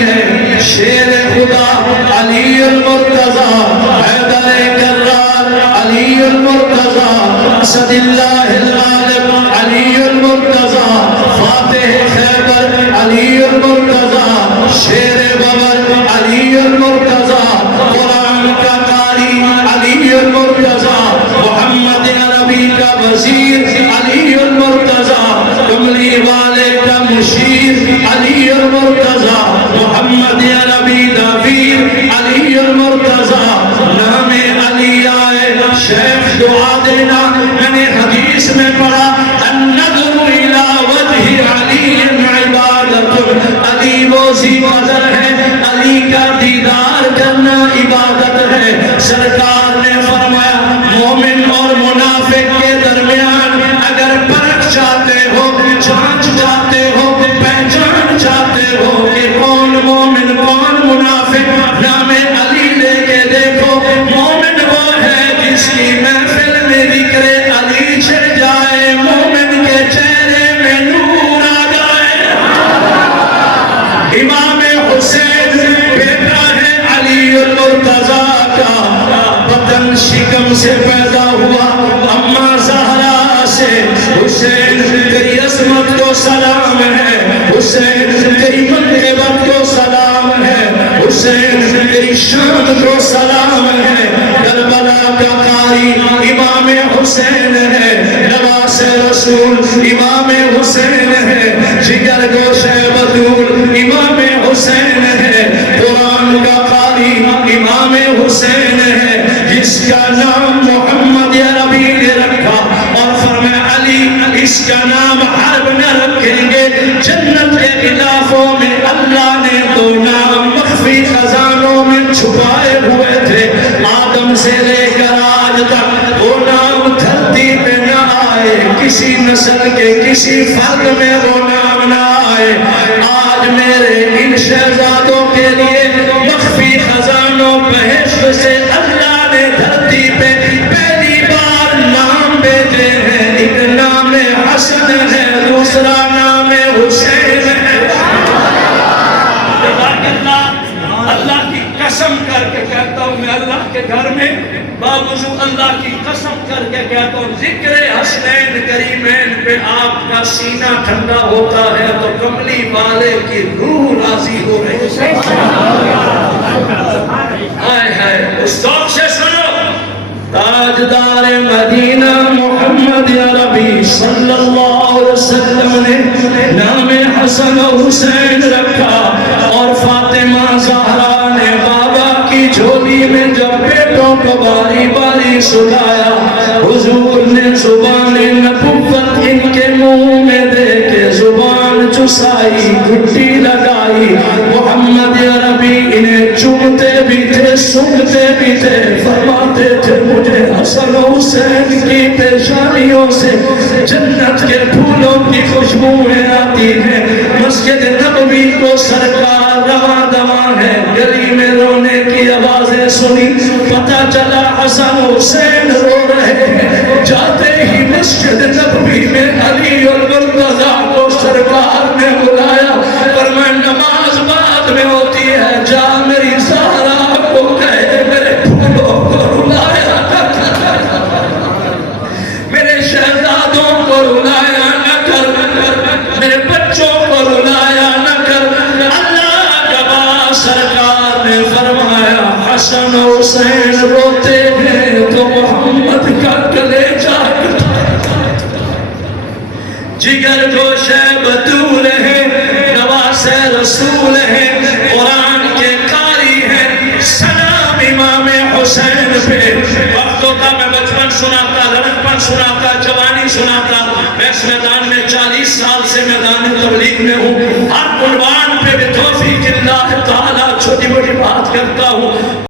ہے شیر خدا علی المرتضی، حیدر کرار علی المرتضی، اسد اللہ الغالب علی المرتضی، فاتح خیبر علی المرتضی، شیر ببر علی المرتضی، قرآن کا قاری علی المرتضی، محمد عربی کا وزیر علی المرتضی، کملی والے کا مشیر علی المرتضی، محمد عربی دبیر علی المرتضی، نام علی آئے شیخ دعا دینا، میں نے حدیث میں پڑھا النظر الى وجہ علی عبادت، علی وہ ذی قدر ہے، علی کا دیدار کرنا عبادت ہے۔ سرکار نے فرمایا مومن اور منافق کے درمیان اگر پرکھ چاہتے ہو، جانچ چاہتے ہو، پہچان چاہتے ہو کہ کون مومن کون منافق، نام علی لے کے دیکھو۔ مومن وہ ہے جس کی محفل میں ذکر علی چھڑ جائے، مومن کے چہرے میں نور آ جائے۔ امام حسین بیٹا ہے علی المرتضی کا، بدن شکم سے پیدا ہوا اماں زہرا سے۔ حسین تیری عظمت کو سلام ہے، حسین تیری منقبت کو سلام ہے، حسین تیری شان کو سلام ہے۔ کربلا کا قاری امام حسین ہے، نواز رسول امام حسین ہے، جگر گوش بطول امام حسین ہے، قرآن کا قاری امام حسین ہے، جس کا نام محمد عربی نے رکھا اور فرمایا علی اس کا نام حرب نہ رکھیں گے۔ جنت کے غلافوں میں اللہ نے دو نام مخفی خزانوں میں چھپائے ہوئے تھے، آدم سے لے کر آج تک وہ نام دھرتی پہ نہ آئے، کسی نسل کے کسی فرد میں وہ نام نہ آئے۔ آج میرے ان شہزادوں کے لیے مخفی خزانوں بہشت سے اللہ نے دھرتی پہ پہلی بار نام بھیجے ہیں۔ ایک نام حسن ہے، دوسرا نام حسین ہے۔ اللہ کی قسم کر کے کہتا ہوں، میں اللہ کے گھر میں باوضو اللہ کی قسم کر کے کہتا ہوں، ذکر حسنین کریمین پہ آپ کا سینہ ٹھنڈا ہوتا ہے تو کملی والے کی روح راضی ہو رہی ہے۔ آئے ہے اس ذوق سے سنو، تاجدار مدینہ محمد عربی صلی اللہ علیہ وسلم نے نام حسن و حسین رکھا، اور فاطمہ زہرا نے بابا کی جھولی میں جب بیٹوں کو باری باری سلایا، حضور نے زبان نبوت ان کے منہ میں دے کے زبان چسائی، گھٹی لگائی۔ محمد عربی انہیں چومتے بھی تھے، سنتے بھی تھے، فرماتے تھے مجھے حسن و حسین کی پیشانیوں سے جنت کے پھولوں کی خوشبوئیں آتی ہیں۔ مسجد نبوی کو سرکار رواں دواں ہے، گلی میں رونے کی آوازیں سنی، پتہ چلا حسن و حسین رو رہے ہیں۔ جاتے ہی مسجد نبوی میں علی المرتضی کو سرکار نے بلایا، فرمایا نماز بعد میں ہوتی ہے، جا میری زہرا کو کہے میرے پھولوں کو رلایا نہ کر، میرے شہزادوں کو رلایا نہ کر، میرے بچوں کو رلایا نہ کر۔ اللہ جب سرکار نے فرمایا حسن و حسین روتے ہیں تو محمد کا کلیجہ جگر گوش بطول ہے، نواز رسول ہے، قرآن کے قاری ہے، سلام امام حسین پہ۔ وقتوں کا میں بچپن سناتا، لڑکپن سناتا، جوانی سناتا، میں اس میدان میں 40 سال سے میدان تبلیغ میں ہوں، ہر عنوان پہ بھی توفیق اللہ تعالیٰ چھوٹی بڑی بات کرتا ہوں۔